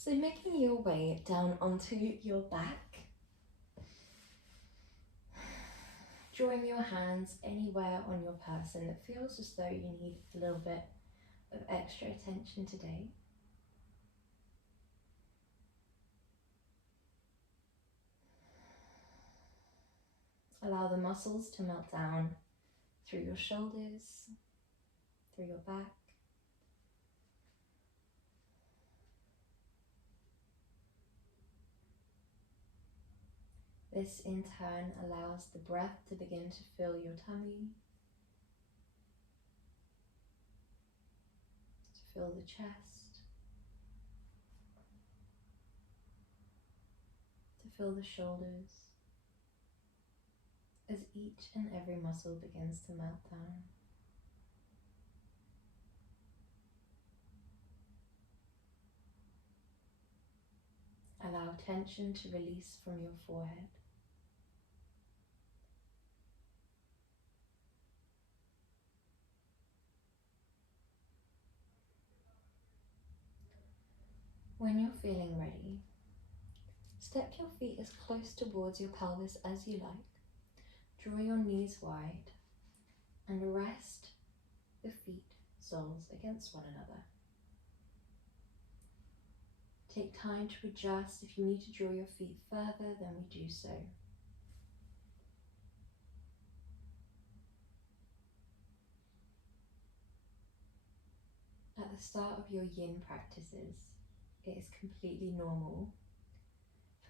So making your way down onto your back, drawing your hands anywhere on your person that feels as though you need a little bit of extra attention today. Allow the muscles to melt down through your shoulders, through your back. This in turn allows the breath to begin to fill your tummy, to fill the chest, to fill the shoulders, as each and every muscle begins to melt down. Allow tension to release from your forehead. When you're feeling ready, step your feet as close towards your pelvis as you like. Draw your knees wide and rest the feet soles against one another. Take time to adjust. If you need to draw your feet further, then we do so. At the start of your yin practices, it is completely normal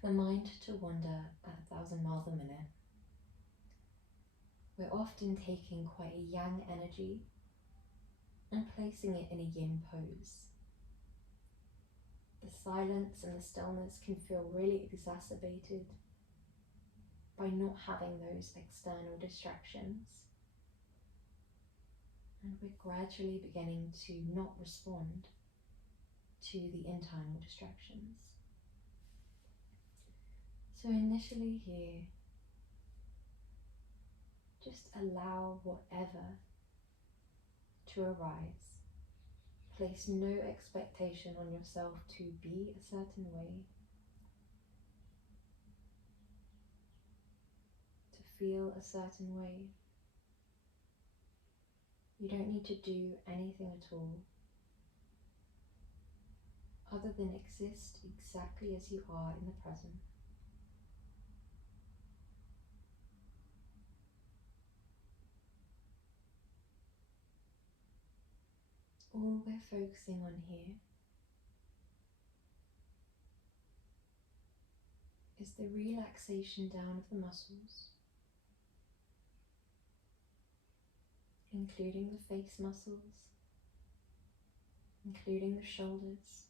for the mind to wander at 1,000 miles a minute. We're often taking quite a yang energy and placing it in a yin pose. The silence and the stillness can feel really exacerbated by not having those external distractions. And we're gradually beginning to not respond to the internal distractions. So initially here, just allow whatever to arise. Place no expectation on yourself to be a certain way, to feel a certain way. You don't need to do anything at all other than exist exactly as you are in the present. All we're focusing on here is the relaxation down of the muscles, including the face muscles, including the shoulders,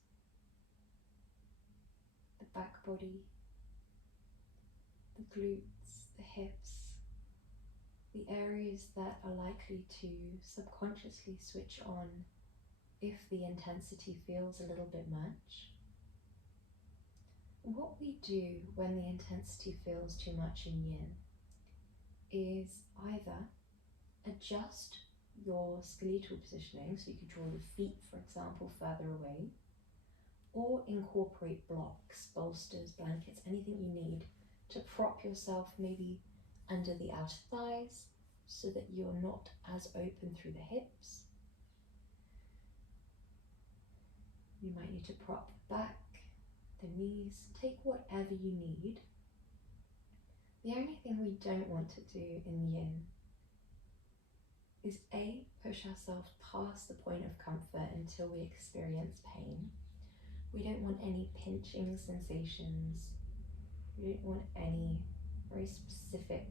the back body, the glutes, the hips, the areas that are likely to subconsciously switch on if the intensity feels a little bit much. What we do when the intensity feels too much in yin is either adjust your skeletal positioning, so you could draw the feet, for example, further away, or incorporate blocks, bolsters, blankets, anything you need to prop yourself maybe under the outer thighs so that you're not as open through the hips. You might need to prop the back, the knees, take whatever you need. The only thing we don't want to do in yin is A, push ourselves past the point of comfort until we experience pain. We don't want any pinching sensations. We don't want any very specific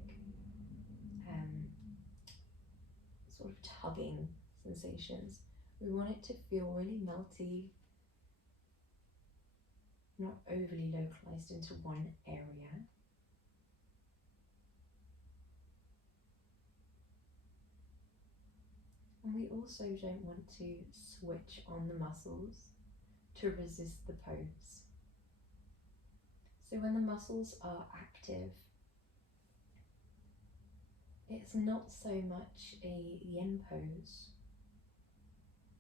sort of tugging sensations. We want it to feel really melty, not overly localized into one area. And we also don't want to switch on the muscles to resist the pose. So when the muscles are active, it's not so much a yin pose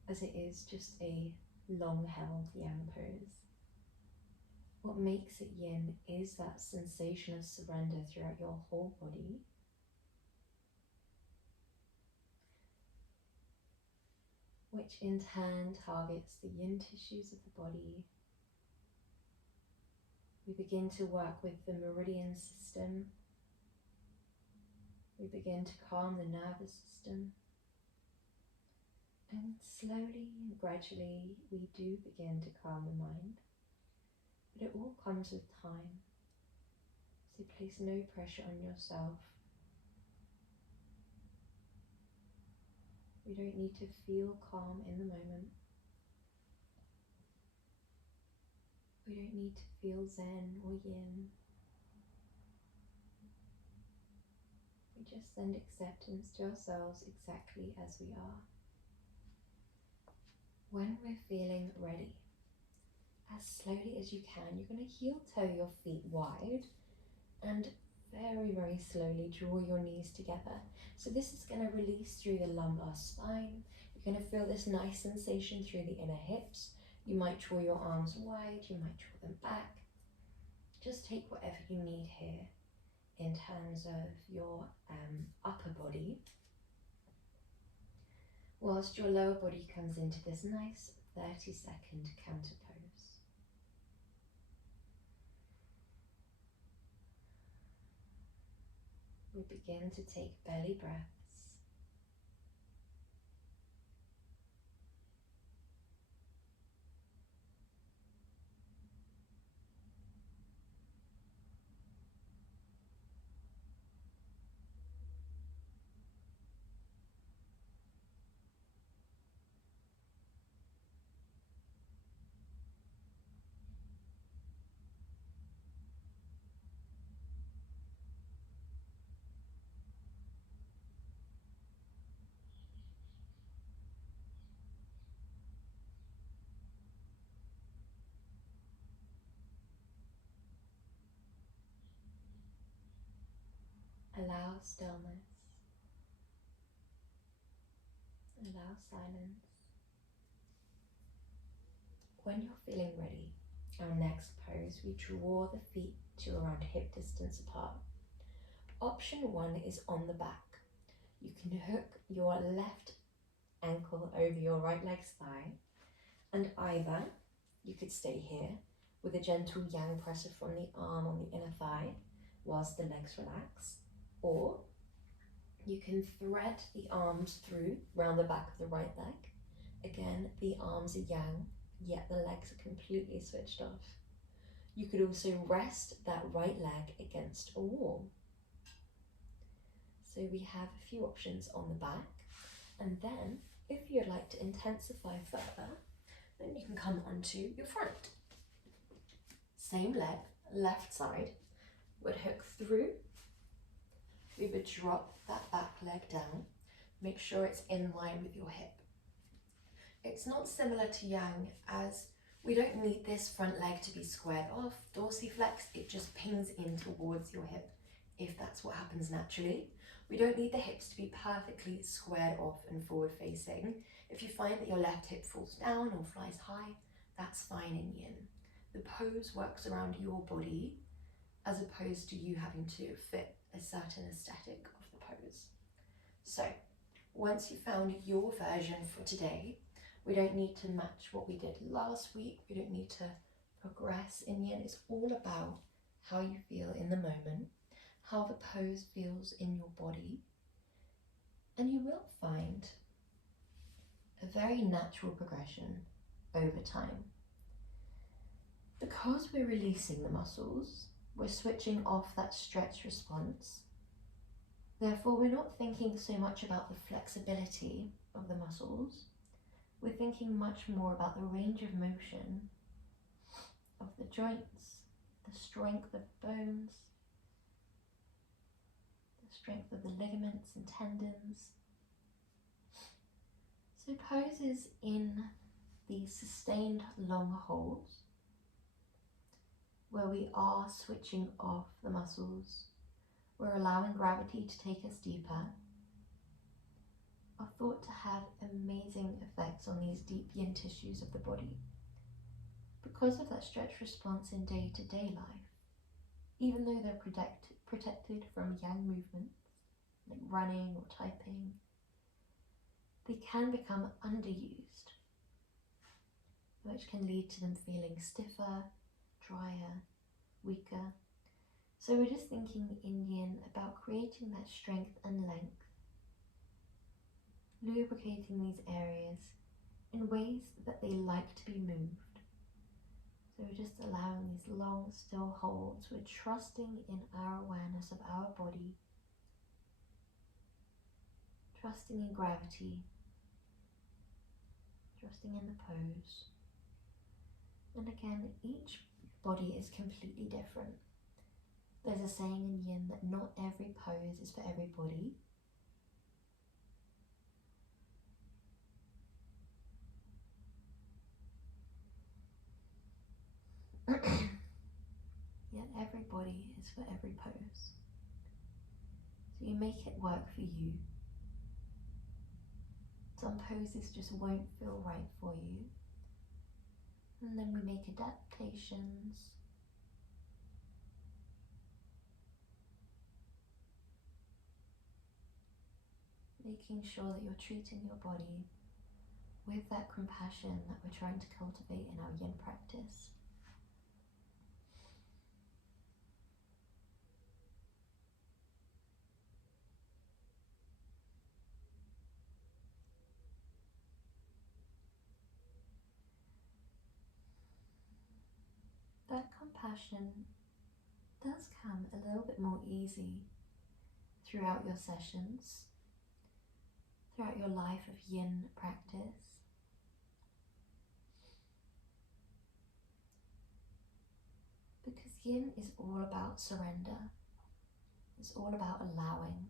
as it is just a long held yang pose. What makes it yin is that sensation of surrender throughout your whole body. Which in turn targets the yin tissues of the body. We begin to work with the Meridian system. We begin to calm the nervous system. And slowly and gradually we do begin to calm the mind. But it all comes with time. So place no pressure on yourself. We don't need to feel calm in the moment. We don't need to feel zen or yin. We just send acceptance to ourselves exactly as we are. When we're feeling ready, as slowly as you can, you're going to heel toe your feet wide and very, very slowly draw your knees together. So this is going to release through the lumbar spine. You're going to feel this nice sensation through the inner hips. You might draw your arms wide, you might draw them back. Just take whatever you need here in terms of your upper body, whilst your lower body comes into this nice 30-second counter pose. We begin to take belly breaths. Allow stillness. Allow silence. When you're feeling ready, our next pose, we draw the feet to around hip distance apart. Option 1 is on the back. You can hook your left ankle over your right leg's thigh, and either you could stay here with a gentle yang pressure from the arm on the inner thigh whilst the legs relax, or you can thread the arms through round the back of the right leg. Again, the arms are yang, yet the legs are completely switched off. You could also rest that right leg against a wall. So we have a few options on the back, and then if you'd like to intensify further, then you can come onto your front. Same leg, left side, would hook through. We would drop that back leg down. Make sure it's in line with your hip. It's not similar to yang, as we don't need this front leg to be squared off, dorsiflex. It just pings in towards your hip if that's what happens naturally. We don't need the hips to be perfectly squared off and forward facing. If you find that your left hip falls down or flies high, that's fine in yin. The pose works around your body as opposed to you having to fit a certain aesthetic of the pose. So once you found your version for today, we don't need to match what we did last week. We don't need to progress in yin. It's all about how you feel in the moment, how the pose feels in your body, and you will find a very natural progression over time. Because we're releasing the muscles, we're switching off that stretch response. Therefore, we're not thinking so much about the flexibility of the muscles. We're thinking much more about the range of motion of the joints, the strength of bones, the strength of the ligaments and tendons. So poses in these sustained long holds, where we are switching off the muscles, we're allowing gravity to take us deeper, are thought to have amazing effects on these deep yin tissues of the body. because of that stretch response in day-to-day life, even though they're protected from yang movements, like running or typing, they can become underused, which can lead to them feeling stiffer, drier, weaker. So we're just thinking in yin about creating that strength and length, lubricating these areas in ways that they like to be moved. So we're just allowing these long, still holds. We're trusting in our awareness of our body, trusting in gravity, trusting in the pose. And again, each body is completely different. There's a saying in yin that not every pose is for everybody. Yet every body is for every pose. So you make it work for you. Some poses just won't feel right for you. And then we make adaptations. Making sure that you're treating your body with that compassion that we're trying to cultivate in our yin practice. That compassion does come a little bit more easy throughout your sessions, throughout your life of yin practice. Because yin is all about surrender. It's all about allowing,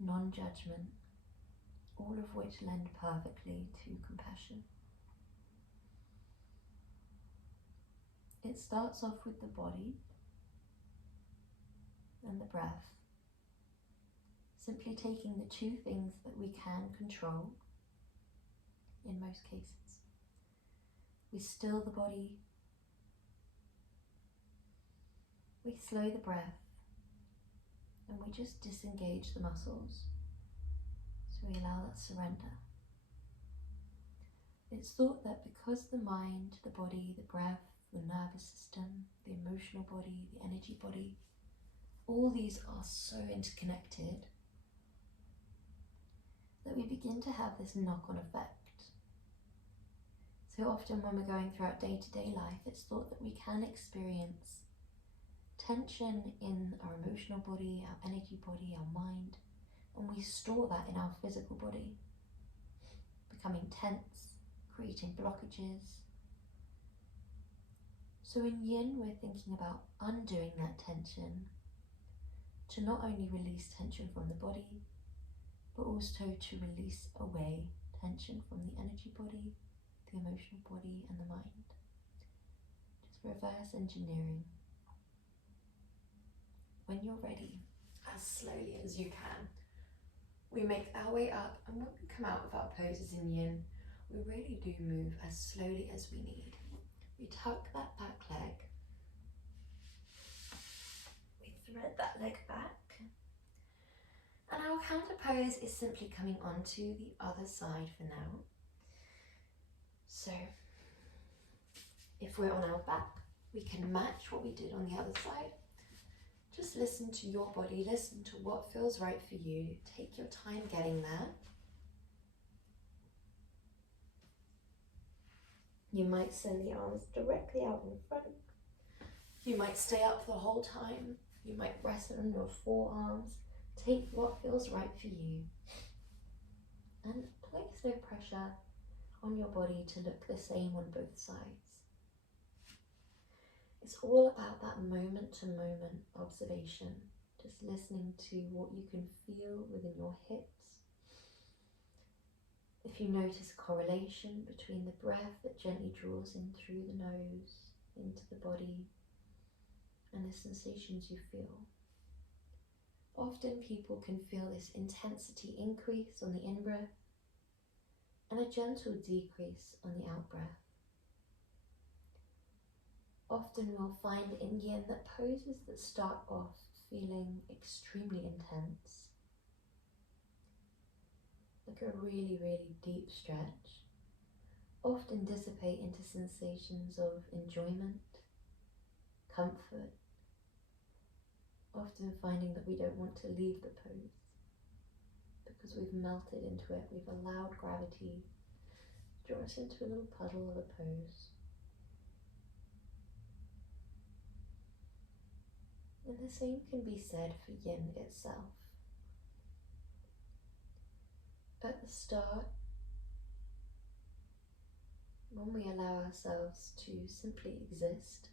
non-judgment, all of which lend perfectly to compassion. It starts off with the body and the breath, simply taking the two things that we can control in most cases. We still the body, we slow the breath, and we just disengage the muscles. So we allow that surrender. It's thought that because the mind, the body, the breath, the nervous system, the emotional body, the energy body, all these are so interconnected that we begin to have this knock-on effect. So often when we're going throughout day-to-day life, it's thought that we can experience tension in our emotional body, our energy body, our mind, and we store that in our physical body, becoming tense, creating blockages. So in yin, we're thinking about undoing that tension to not only release tension from the body, but also to release away tension from the energy body, the emotional body, and the mind. Just reverse engineering. When you're ready, as slowly as you can, we make our way up, and when we come out of our poses in yin, we really do move as slowly as we need. We tuck that back leg, we thread that leg back, and our counter pose is simply coming onto the other side for now. So if we're on our back, we can match what we did on the other side. Just listen to your body, listen to what feels right for you. Take your time getting there. You might send the arms directly out in front. You might stay up the whole time. You might rest on your forearms. Take what feels right for you. And place no pressure on your body to look the same on both sides. It's all about that moment-to-moment observation, just listening to what you can feel within your hips. If you notice a correlation between the breath that gently draws in through the nose, into the body, and the sensations you feel. Often people can feel this intensity increase on the in-breath and a gentle decrease on the out-breath. Often we'll find in yin that poses that start off feeling extremely intense, like a really, really deep stretch, often dissipate into sensations of enjoyment, comfort, often finding that we don't want to leave the pose because we've melted into it, we've allowed gravity to draw us into a little puddle of a pose. And the same can be said for yin itself. At the start, when we allow ourselves to simply exist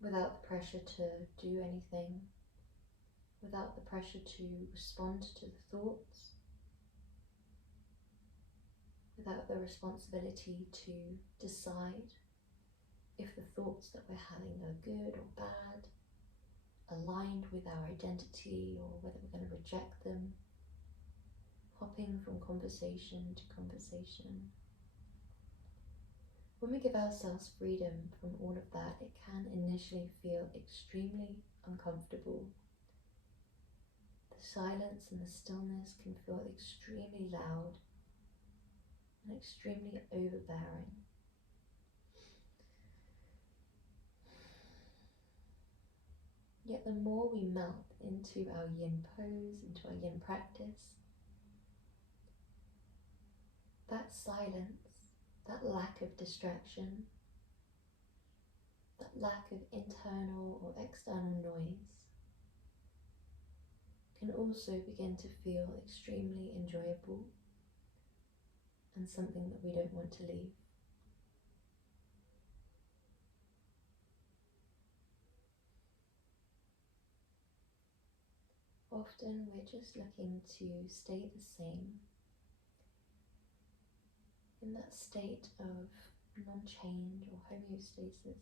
without the pressure to do anything, without the pressure to respond to the thoughts, without the responsibility to decide if the thoughts that we're having are good or bad, aligned with our identity, or whether we're going to reject them, hopping from conversation to conversation. When we give ourselves freedom from all of that, it can initially feel extremely uncomfortable. The silence and the stillness can feel extremely loud and extremely overbearing. Yet the more we melt into our yin pose, into our yin practice, that silence, that lack of distraction, that lack of internal or external noise can also begin to feel extremely enjoyable and something that we don't want to leave. Often we're just looking to stay the same in that state of non-change or homeostasis.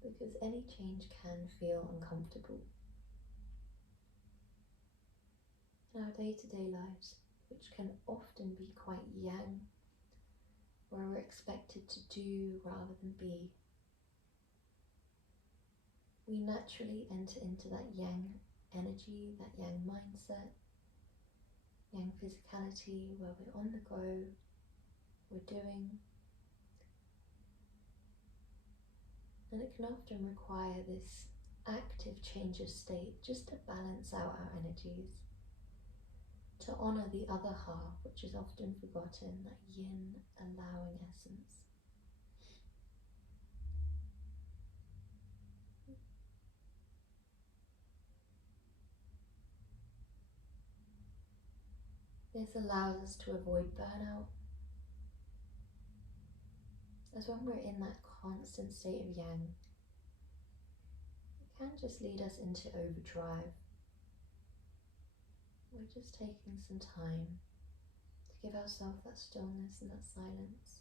Because any change can feel uncomfortable. In our day-to-day lives, which can often be quite yang, where we're expected to do rather than be, we naturally enter into that yang energy, that yang mindset, yang physicality, where we're on the go, we're doing. And it can often require this active change of state just to balance out our energies, to honour the other half, which is often forgotten, that yin allowing essence. This allows us to avoid burnout, as when we're in that constant state of yang, it can just lead us into overdrive. We're just taking some time to give ourselves that stillness and that silence,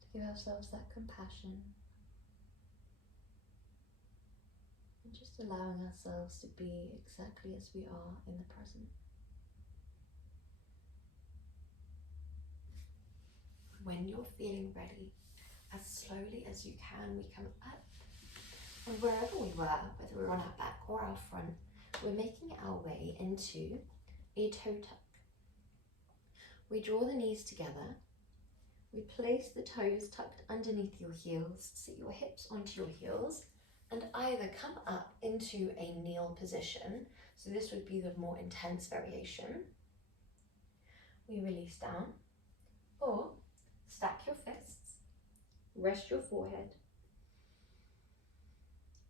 to give ourselves that compassion, and just allowing ourselves to be exactly as we are in the present. When you're feeling ready, as slowly as you can, we come up, and wherever we were, whether we're on our back or our front, we're making our way into a toe tuck. We draw the knees together, we place the toes tucked underneath your heels, sit your hips onto your heels, and either come up into a kneel position, so this would be the more intense variation. We release down, or stack your fists, rest your forehead,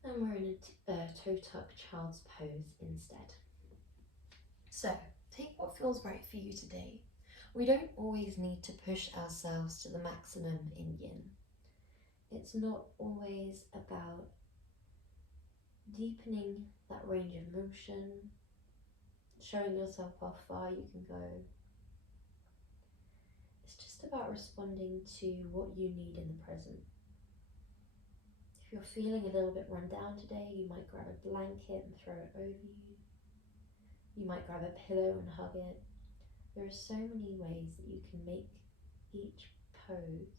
and we're in a toe tuck child's pose instead. So, take what feels right for you today. We don't always need to push ourselves to the maximum in yin. It's not always about deepening that range of motion, showing yourself how far you can go. It's just about responding to what you need in the present. If you're feeling a little bit run down today, you might grab a blanket and throw it over you. You might grab a pillow and hug it. There are so many ways that you can make each pose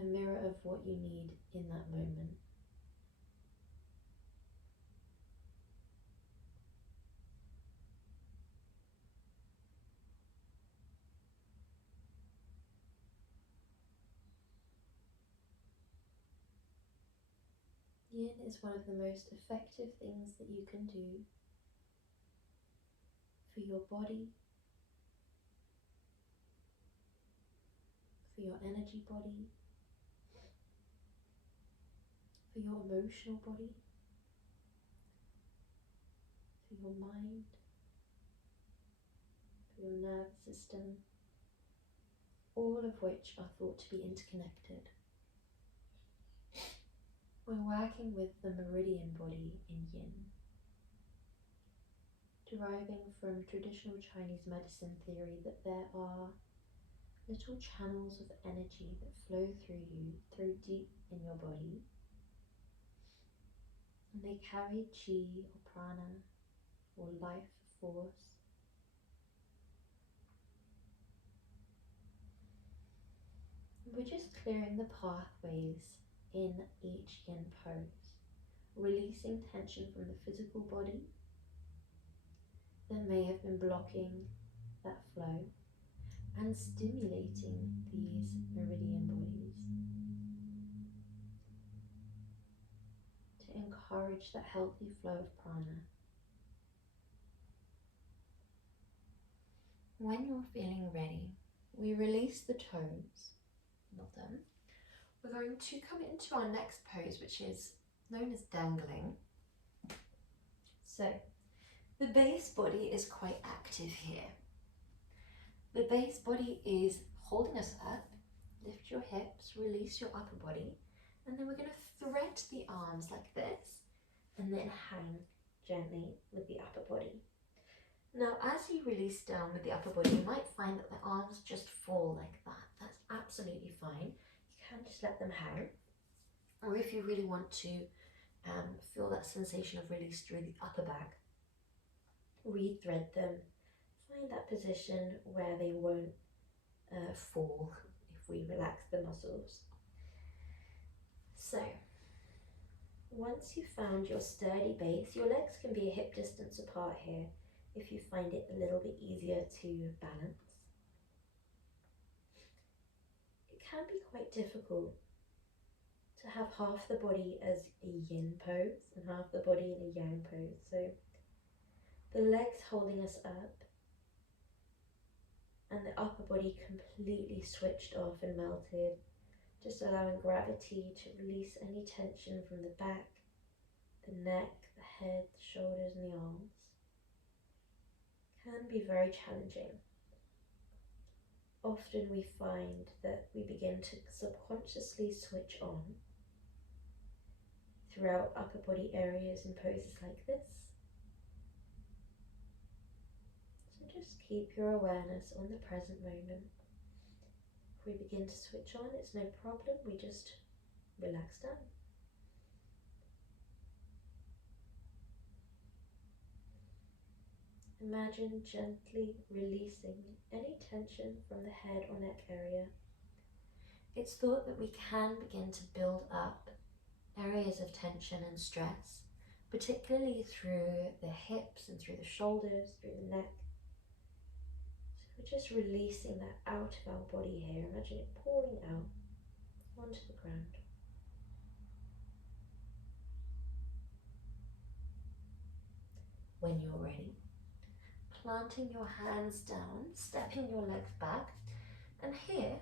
a mirror of what you need in that moment. Yin is one of the most effective things that you can do for your body, for your energy body, for your emotional body, for your mind, for your nervous system, all of which are thought to be interconnected. We're working with the Meridian body in Yin, deriving from traditional Chinese medicine theory that there are little channels of energy that flow through you, through deep in your body, and they carry chi or prana or life force. And we're just clearing the pathways in each Yin pose, releasing tension from the physical body that may have been blocking that flow, and stimulating these meridian bodies to encourage that healthy flow of prana. When you're feeling ready, we release the toes. Well done. We're going to come into our next pose, which is known as dangling. So, the base body is quite active here. The base body is holding us up. Lift your hips, release your upper body, and then we're going to thread the arms like this, and then hang gently with the upper body. Now, as you release down with the upper body, you might find that the arms just fall like that. That's absolutely fine. You can just let them hang. Or if you really want to feel that sensation of release through the upper back, re-thread them. Find that position where they won't fall if we relax the muscles. So, once you've found your sturdy base, your legs can be a hip distance apart here if you find it a little bit easier to balance. It can be quite difficult to have half the body as a yin pose and half the body in a yang pose. So the legs holding us up and the upper body completely switched off and melted, just allowing gravity to release any tension from the back, the neck, the head, the shoulders and the arms. Can be very challenging. Often we find that we begin to subconsciously switch on throughout upper body areas in poses like this. So just keep your awareness on the present moment. If we begin to switch on, it's no problem, we just relax down. Imagine gently releasing any tension from the head or neck area. It's thought that we can begin to build up areas of tension and stress, particularly through the hips and through the shoulders, through the neck. So we're just releasing that out of our body here. Imagine it pouring out onto the ground. When you're ready, planting your hands down, stepping your legs back, and here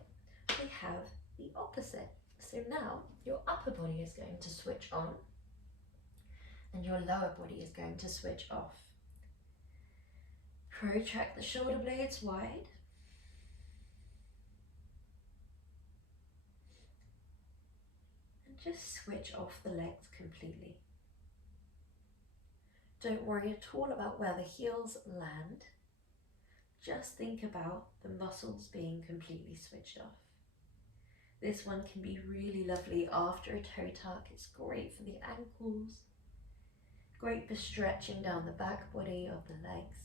we have the opposite. So now your upper body is going to switch on and your lower body is going to switch off. Protract the shoulder blades wide. And just switch off the legs completely. Don't worry at all about where the heels land. Just think about the muscles being completely switched off. This one can be really lovely after a toe tuck. It's great for the ankles, great for stretching down the back body of the legs.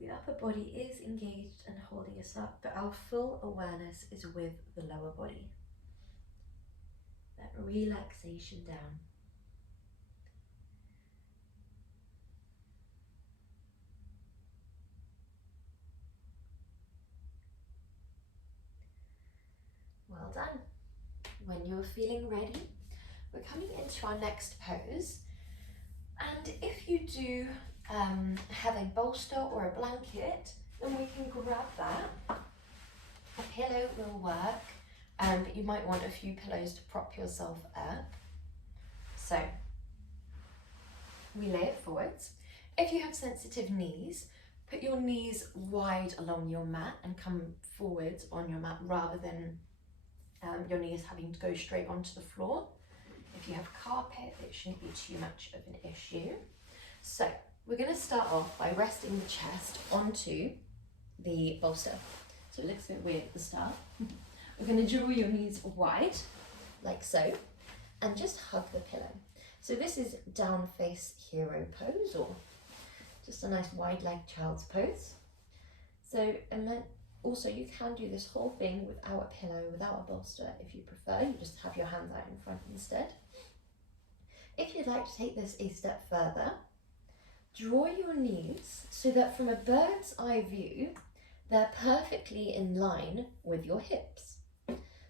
The upper body is engaged and holding us up, but our full awareness is with the lower body. That relaxation down. Well done. When you're feeling ready, we're coming into our next pose. And if you do have a bolster or a blanket, then we can grab that. A pillow will work, but you might want a few pillows to prop yourself up. So we lay it forwards. If you have sensitive knees, put your knees wide along your mat and come forwards on your mat rather than your knees having to go straight onto the floor. If you have carpet, it shouldn't be too much of an issue. So we're going to start off by resting the chest onto the bolster. So it looks a bit weird at the start. We're going to draw your knees wide, like so, and just hug the pillow. So this is down face hero pose, or just a nice wide leg child's pose. So, and then also you can do this whole thing without a pillow, without a bolster if you prefer. You just have your hands out in front instead. If you'd like to take this a step further, draw your knees so that from a bird's eye view, they're perfectly in line with your hips.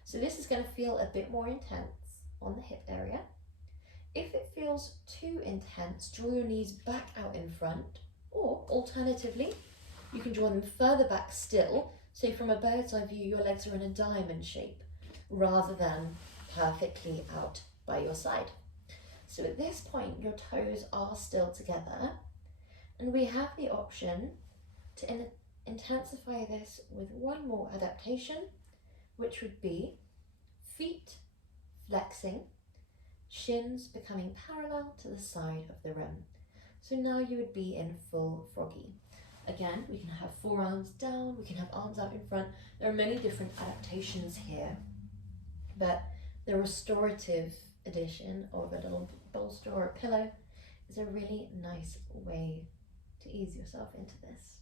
So this is going to feel a bit more intense on the hip area. If it feels too intense, draw your knees back out in front, or alternatively, you can draw them further back still, so from a bird's eye view, your legs are in a diamond shape, rather than perfectly out by your side. So at this point, your toes are still together, and we have the option to intensify this with one more adaptation, which would be feet flexing, shins becoming parallel to the side of the rim. So now you would be in full froggy. Again, we can have forearms down, we can have arms out in front. There are many different adaptations here, but the restorative addition of a little bolster or a pillow is a really nice way to ease yourself into this.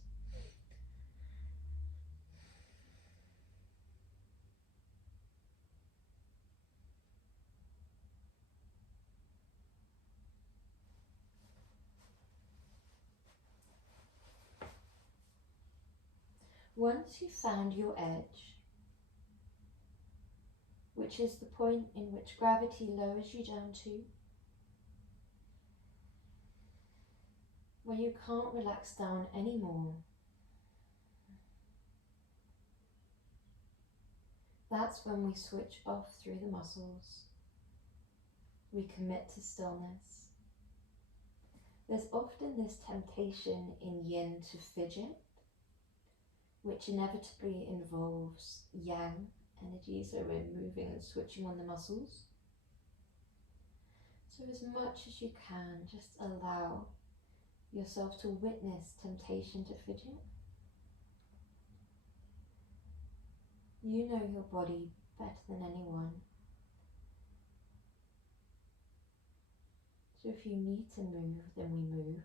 Once you've found your edge, which is the point in which gravity lowers you down to, where you can't relax down anymore, that's when we switch off through the muscles. We commit to stillness. There's often this temptation in yin to fidget, which inevitably involves yang energy, so we're moving and switching on the muscles. So as much as you can, just allow yourself to witness temptation to fidget. You know your body better than anyone. So if you need to move, then we move.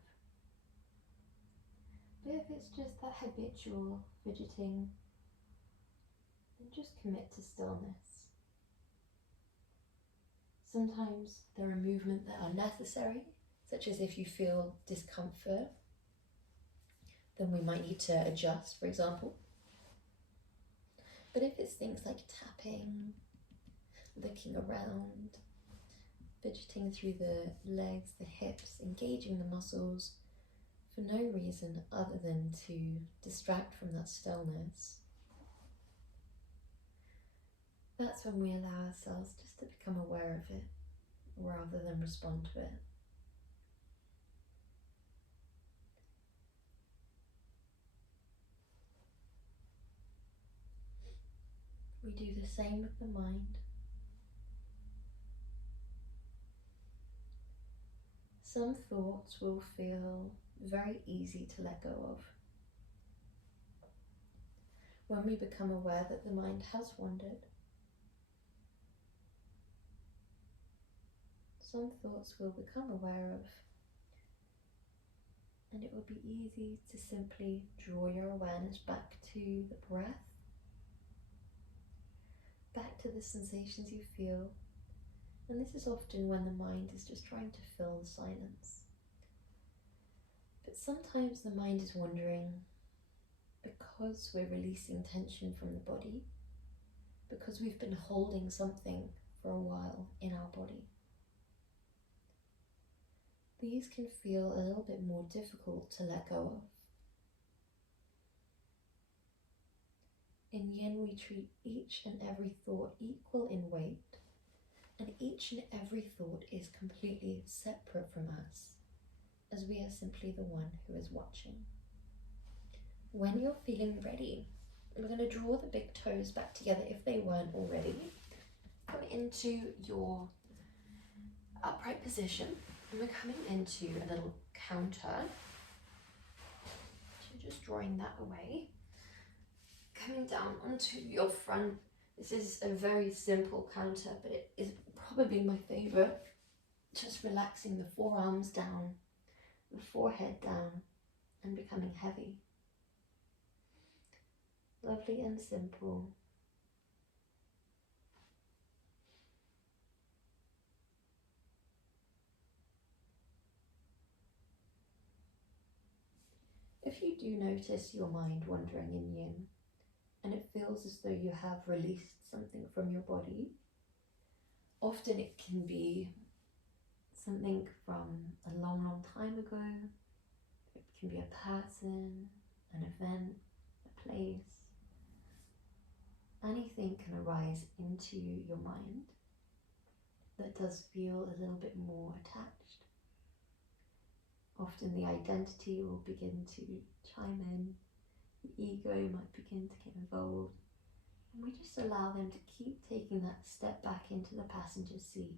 But if it's just that habitual fidgeting, then just commit to stillness. Sometimes there are movements that are necessary, such as if you feel discomfort, then we might need to adjust, for example. But if it's things like tapping, looking around, fidgeting through the legs, the hips, engaging the muscles, for no reason other than to distract from that stillness, that's when we allow ourselves just to become aware of it rather than respond to it. We do the same with the mind. Some thoughts will feel very easy to let go of. When we become aware that the mind has wandered, some thoughts we'll become aware of And it will be easy to simply draw your awareness back to the breath, back to the sensations you feel. And this is often when the mind is just trying to fill the silence. But sometimes the mind is wandering because we're releasing tension from the body, because we've been holding something for a while in our body. These can feel a little bit more difficult to let go of. In yin, we treat each and every thought equal in weight, and each and every thought is completely separate from us, as we are simply the one who is watching. When you're feeling ready, we're going to draw the big toes back together if they weren't already. Come into your upright position, and we're coming into a little counter. So just drawing that away. Coming down onto your front. This is a very simple counter, but it is probably my favorite. Just relaxing the forearms down, the forehead down, and becoming heavy. Lovely and simple. If you do notice your mind wandering in yin, and it feels as though you have released something from your body, often it can be something from a long, long time ago. It can be a person, an event, a place. Anything can arise into your mind that does feel a little bit more attached. Often the identity will begin to chime in, the ego might begin to get involved, and we just allow them to keep taking that step back into the passenger seat.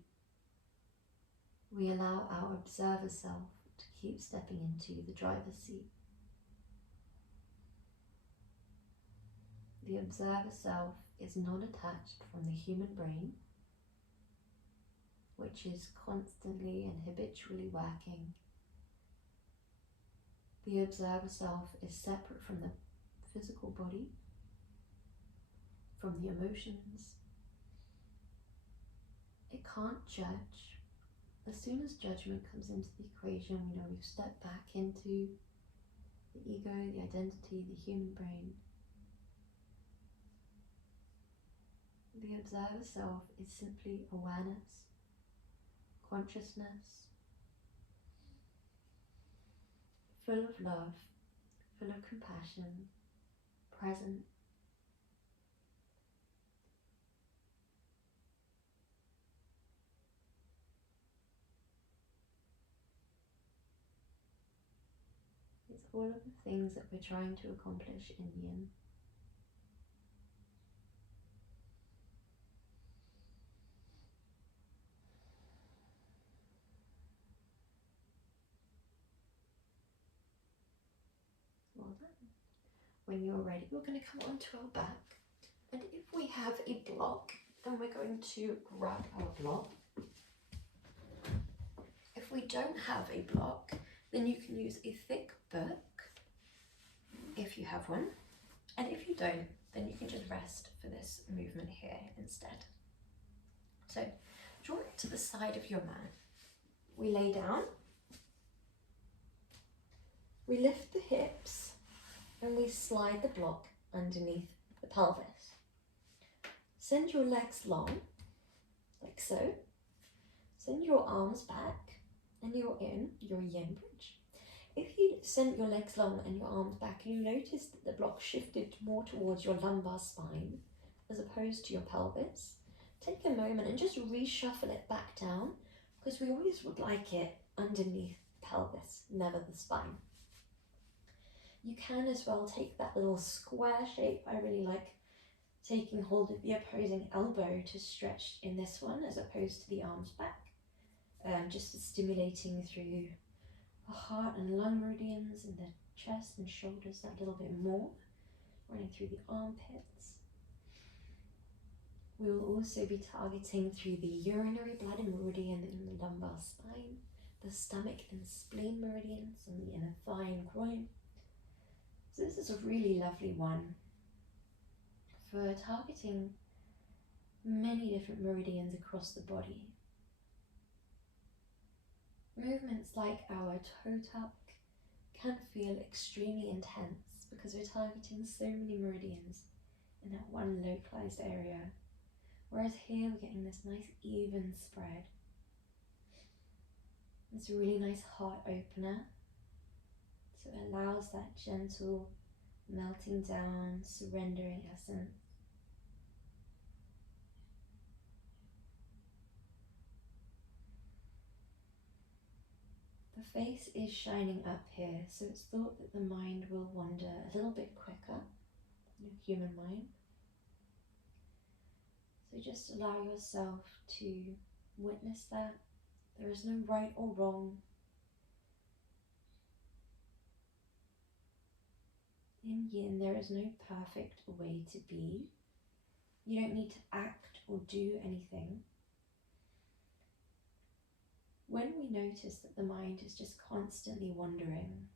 We allow our observer self to keep stepping into the driver's seat. The observer self is non-attached from the human brain, which is constantly and habitually working. The observer self is separate from the physical body, from the emotions. It can't judge. As soon as judgment comes into the equation, we know we've stepped back into the ego, the identity, the human brain. The observer self is simply awareness, consciousness, full of love, full of compassion, present. It's all of the things that we're trying to accomplish in yin. Well done. When you're ready, we're going to come onto our back, and if we have a block, then we're going to grab our block. If we don't have a block, then you can use a thick book if you have one, and if you don't, then you can just rest for this movement here instead. So draw it to the side of your mat. We lay down, we lift the hips, and we slide the block underneath the pelvis. Send your legs long, like so. Send your arms back, and you're in your yin bridge. If you send your legs long and your arms back, and you notice that the block shifted more towards your lumbar spine as opposed to your pelvis, take a moment and just reshuffle it back down, because we always would like it underneath the pelvis, never the spine. You can as well take that little square shape. I really like taking hold of the opposing elbow to stretch in this one as opposed to the arms back. Just stimulating through the heart and lung meridians in the chest and shoulders that little bit more, running through the armpits. We will also be targeting through the urinary bladder meridian in the lumbar spine, the stomach and spleen meridians on the inner thigh and groin. So this is a really lovely one for targeting many different meridians across the body. Movements like our toe tuck can feel extremely intense because we're targeting so many meridians in that one localized area, whereas here we're getting this nice even spread. It's a really nice heart opener, so it allows that gentle melting down, surrendering essence. The face is shining up here, so it's thought that the mind will wander a little bit quicker than a human mind. So just allow yourself to witness that. There is no right or wrong. In yin, there is no perfect way to be. You don't need to act or do anything. When we notice that the mind is just constantly wandering,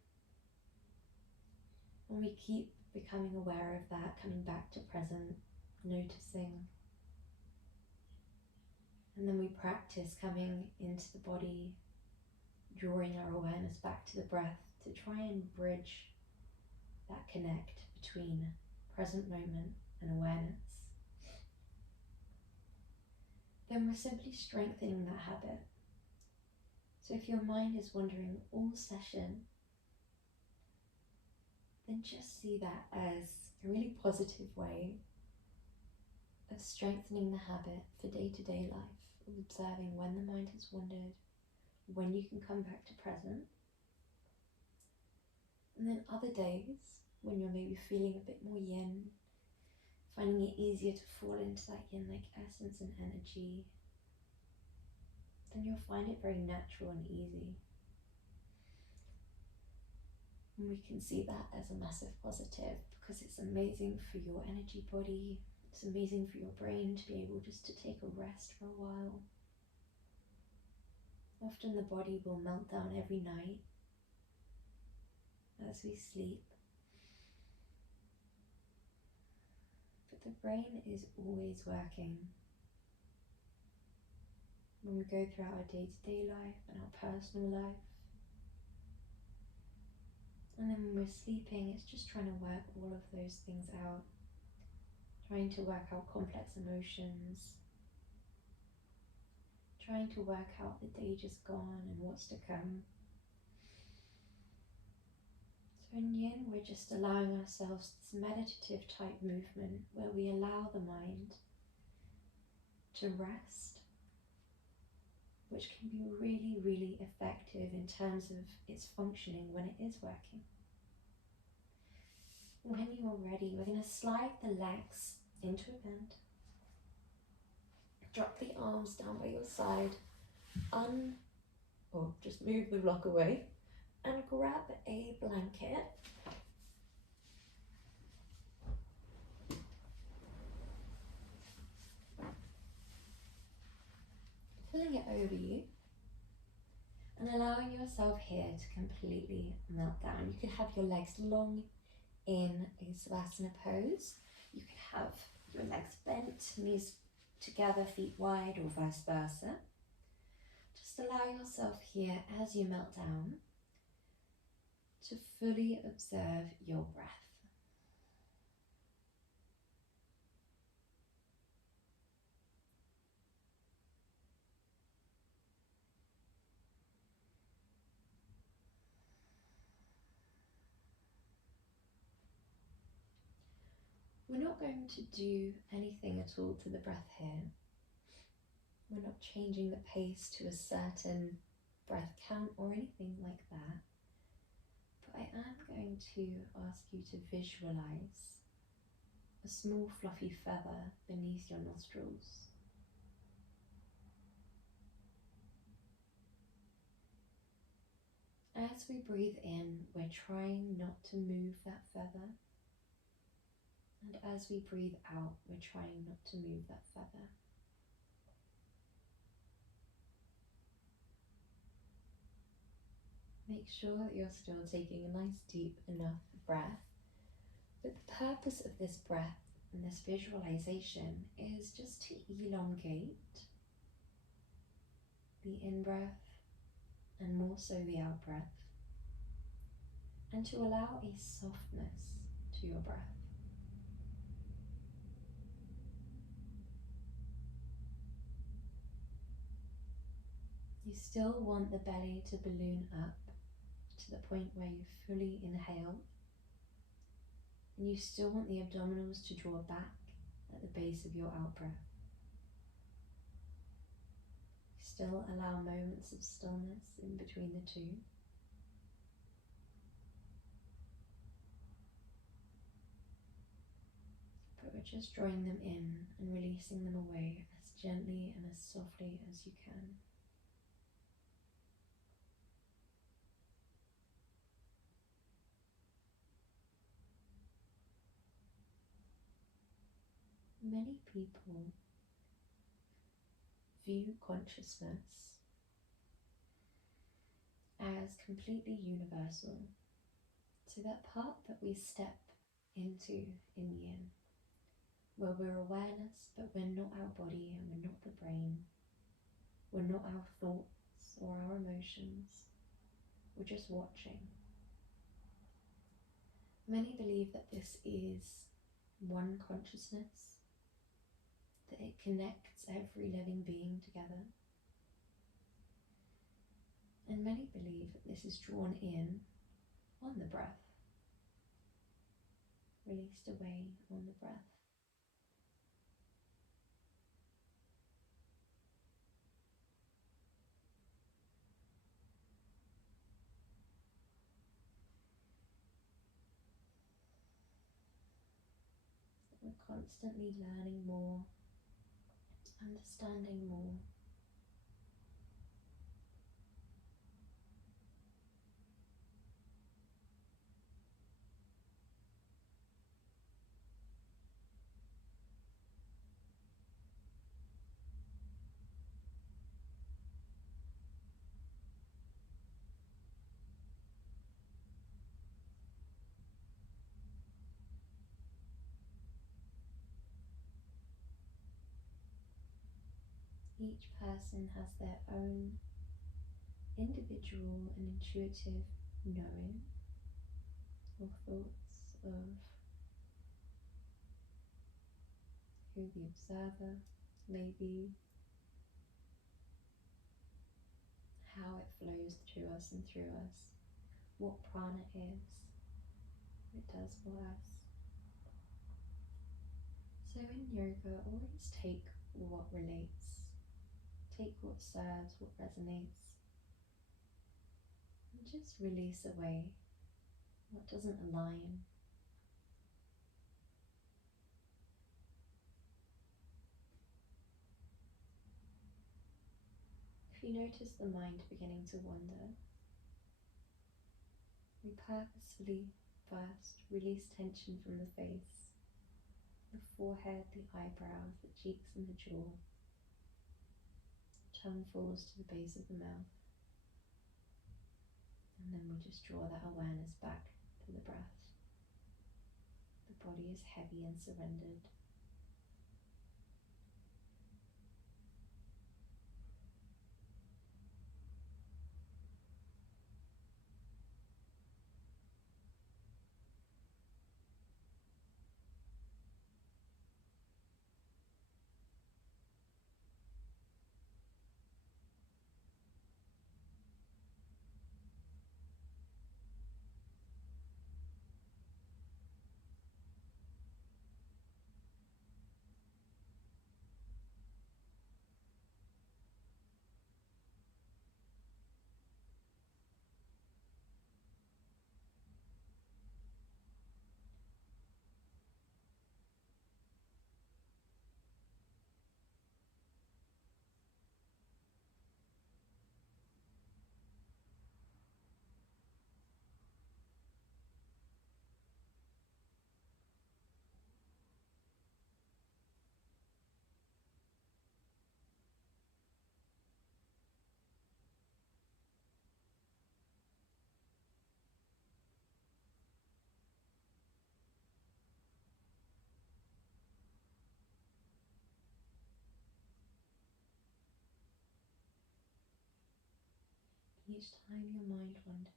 when we keep becoming aware of that, coming back to present, noticing, and then we practice coming into the body, drawing our awareness back to the breath to try and bridge that connect between present moment and awareness, then we're simply strengthening that habit. So if your mind is wandering all session, then just see that as a really positive way of strengthening the habit for day-to-day life, of observing when the mind has wandered, when you can come back to present. And then other days, when you're maybe feeling a bit more yin, finding it easier to fall into that yin-like essence and energy, then you'll find it very natural and easy. And we can see that as a massive positive because it's amazing for your energy body, it's amazing for your brain to be able just to take a rest for a while. Often the body will melt down every night as we sleep, but the brain is always working. When we go throughout our day-to-day life and our personal life, and then when we're sleeping, it's just trying to work all of those things out, trying to work out complex emotions, trying to work out the day just gone and what's to come. So in yin, we're just allowing ourselves this meditative type movement where we allow the mind to rest, which can be really, really effective in terms of its functioning when it is working. When you're ready, we're going to slide the legs into a bend. Drop the arms down by your side, or just move the block away, and grab a blanket. Pulling it over you and allowing yourself here to completely melt down. You could have your legs long in a Savasana pose. You could have your legs bent, knees together, feet wide, or vice versa. Just allow yourself here as you melt down to fully observe your breath. We're not going to do anything at all to the breath here. We're not changing the pace to a certain breath count or anything like that. But I am going to ask you to visualize a small fluffy feather beneath your nostrils. As we breathe in, we're trying not to move that feather. And as we breathe out, we're trying not to move that feather. make sure that you're still taking a nice deep enough breath. But the purpose of this breath and this visualization is just to elongate the in-breath and more so the out-breath, and to allow a softness to your breath. You still want the belly to balloon up to the point where you fully inhale, and you still want the abdominals to draw back at the base of your out-breath. Still allow moments of stillness in between the two. But we're just drawing them in and releasing them away as gently and as softly as you can. Many people view consciousness as completely universal. So that part that we step into in yin, where we're awareness, but we're not our body and we're not the brain. We're not our thoughts or our emotions. We're just watching. Many believe that this is one consciousness, that it connects every living being together. And many believe that this is drawn in on the breath, released away on the breath. We're constantly learning more, understanding more. Each person has their own individual and intuitive knowing or thoughts of who the observer may be, how it flows to us and through us, what prana is, what it does for us. So in yoga, always take what relates, take what serves, what resonates, and just release away what doesn't align. If you notice the mind beginning to wander, we purposefully first release tension from the face, the forehead, the eyebrows, the cheeks and the jaw. Tongue falls to the base of the mouth. And then we just draw that awareness back to the breath. The body is heavy and surrendered. each time your mind wanders.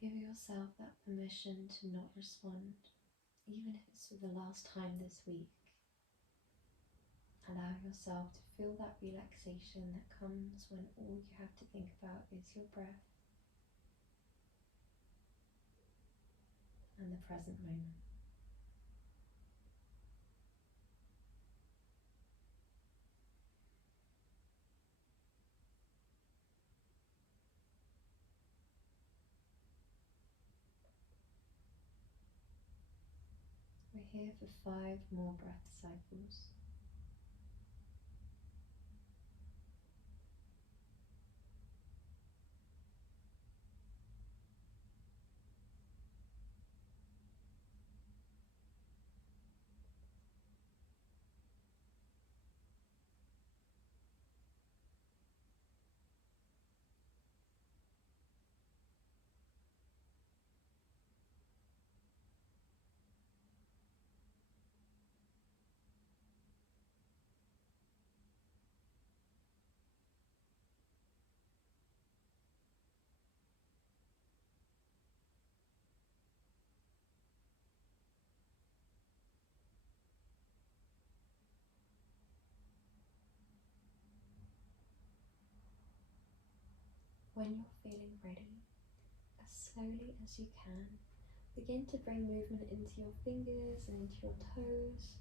Give yourself that permission to not respond, even if it's for the last time this week. Allow yourself to feel that relaxation that comes when all you have to think about is your breath and the present moment. We're here for 5 more breath cycles. When you're feeling ready, as slowly as you can, begin to bring movement into your fingers and into your toes.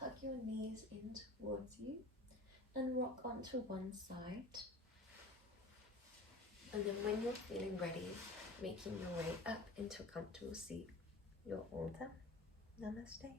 Hug your knees in towards you and rock onto one side. And then when you're feeling ready, making your way up into a comfortable seat, you're all done. Namaste.